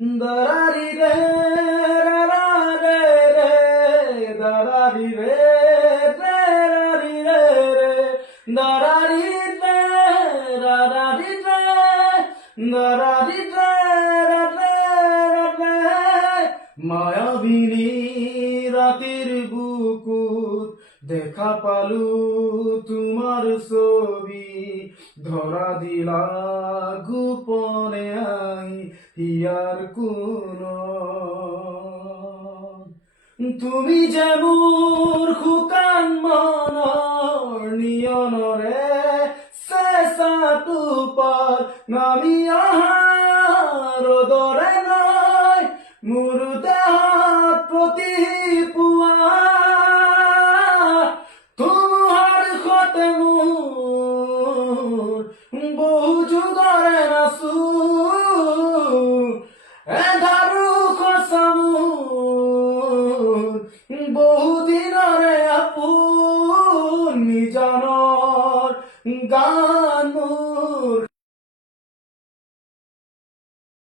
দারারি রে রা রে রে দারারি রে রে রারি রে রে দারারি রে রারি রে দারারি রে রে রে মায়াবিনী রাতের বুকুত দেখা পালু তোমার ছবি ধরা দিলা গোপনে আই হিয়ার কোন তুমি যে মোর শুকান মনৰ নিয়নৰে চেঁচা টোপাল নামি অহা ৰ'দৰে নাই মোৰ দেহত প্ৰতি পুৱা তোমাৰ সতে মোৰ বহু যুগৰে নাচো এধাৰো খচা মোৰ বহুদিনৰে আপোন নিজানৰ গান মোৰ